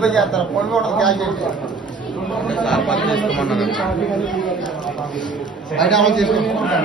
pay చేస్తారు phone pay ఉండదు cash చేసి బయట అమలు చేసుకుంటాం